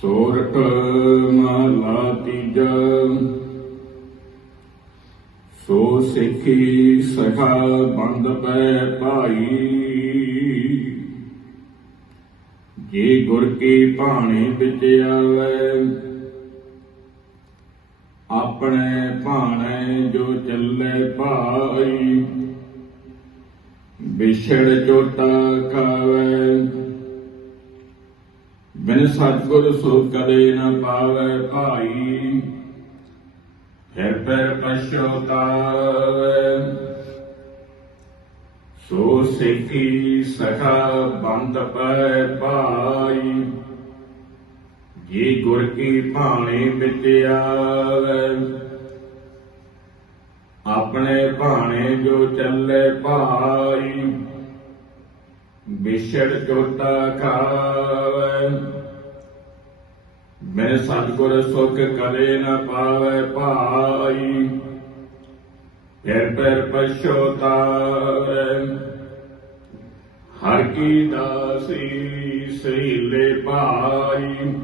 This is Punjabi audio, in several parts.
ਸੋਰਠ ਮਹਲਾ ਤੀਜਾ। ਸੋ ਸਿੱਖੀ ਸਖਾ ਬੰਦ ਪੈ ਭਾਈ। ਜੇ ਗੁਰ ਕੀ ਭਾਣੇ ਵਿੱਚ ਆਵੇ, ਆਪਣੇ ਭਾਣੇ ਜੋ ਚੱਲੇ ਭਾਈ। ਵਿਛੜ ਚੋਟਾ ਖਾਵੇ। ਬਿਨ ਸਤਿਗੁਰ ਸੋ ਕਦੇ ਨਾ ਪਾਵੇ ਭਾਈ। ਫਿਰ ਫਿਰ ਪਛੋਤਾਵੇ। ਸੋ ਸਿੱਖੀ ਸਖਾ ਬੰਦ ਪੈ ਭਾਈ। ਜੇ ਗੁਰ ਕੀ ਭਾਣੇ ਵਿੱਚ ਆਪਣੇ ਭਾਣੇ ਜੋ ਚੱਲੇ ਭਾਈ। ਵਿਛੜ ਚੋਟਾ ਖਾਵੇ ਮੈਂ ਸਤਿਗੁਰ ਸੁਖ ਕਦੇ ਨਾ ਪਾਵੇ ਭਾਈ। ਫਿਰ ਫਿਰ ਪਛੋਤਾਵੇ। ਹਰ ਕੀ ਦਾਸੀ ਸਹੀਲੇ ਭਾਈ।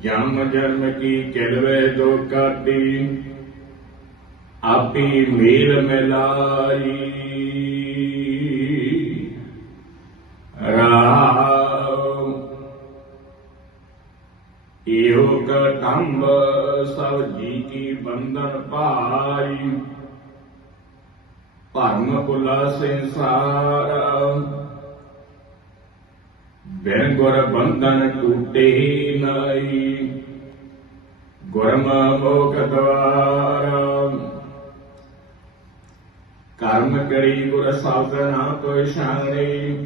ਜਨਮ ਜਨਮ ਕੀ ਕਿਲਵੇ ਦੋ ਕਾਟੀ ਆਪੀ ਮੇਲ ਮਿਲਾਈ। ਕਟੰਬ ਸਭ ਜੀ ਕੀ ਬੰਧਨ ਭਾਈ ਭਰਮ ਭੁਲਾ ਸੰਸਾਰ। ਬਿਨ ਗੁਰ ਬੰਧਨ ਟੂਟੇ ਨਾਈ। ਗੁਰਮ ਮੋਖ ਦਵਾਰ। ਕਰਮ ਕਰੀ ਗੁਰ ਸਾਧਨਾ ਤੋ ਸ਼ਾਨੇ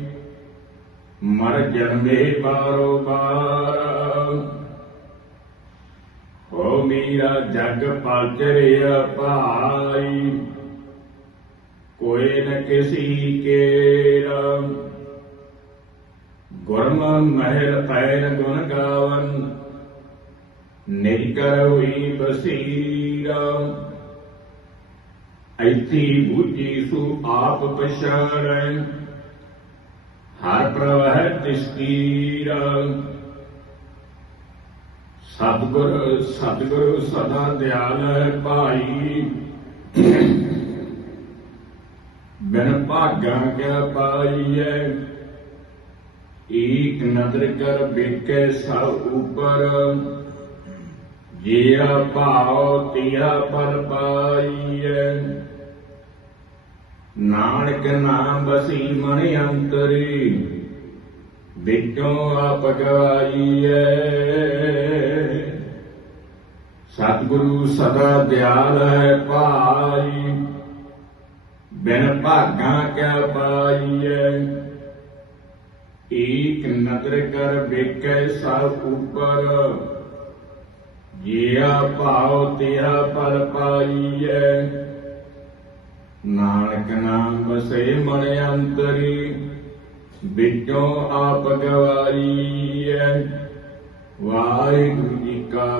ਮਰ ਜਨਮੇ ਬਾਰੋ ਬਾਰ। ਮੇਰਾ ਜਗ ਪਲ ਚਰਿਆ ਭਾਈ। ਕੋਏ ਨ ਕਿਸੀ ਕੇਰਾ ਗੁਰਮ ਮਹਿਲ ਪੈਨ ਗੁਣ ਗਾਵਨ ਨਿਕਰ ਹੋਈ ਬਸੀਰਾ। ਐਤੀ ਬੁੱਝੀ ਸੁ ਆਪ ਪਛਾਣੈ, ਹਰ ਪ੍ਰਵਹਿ ਤਿਸ ਸਤਿਗੁਰ ਸਤਿਗੁਰ ਸਦਾ ਦਿਆਲ ਹੈ ਭਾਈ। ਬਿਨ ਭਾਗਾ ਕਿਆ ਪਾਈਐ? ਏਕ ਨਦਰ ਕਰ ਬਿਕੇ ਸਭ ਉਪਰ। ਜਿਆ ਭਾਉ ਤਿਆ ਪਲ ਪਾਈਐ। ਨਾਨਕ ਨਾਮ ਬਸੀ ਮਨ ਅੰਤਰੀ, ਵਿੱਚੋਂ ਆਪ ਗਵਾਈਐ। ਸਤਿਗੁਰੂ ਸਦਾ ਦਿਆਲ ਹੈ ਭਾਈ, ਬਿਨ ਭਾਗਾ ਕਿਆ ਪਾਈਐ? ਏਕ ਨਦਰ ਕਰ ਵੇਖੈ ਸਭ ਉਪਰ ਜਿਆ ਭਾਉ ਤੇਰਾ ਪਲ ਪਾਈਐ। ਨਾਨਕ ਨਾਮ ਵਸੇ ਮਨ ਅੰਤਰੀ, ਵਿੱਚੋਂ ਆਪ ਗਵਾਈਐ। ਵਾਹਿਗੁਰੂ ਜੀ ਕਾ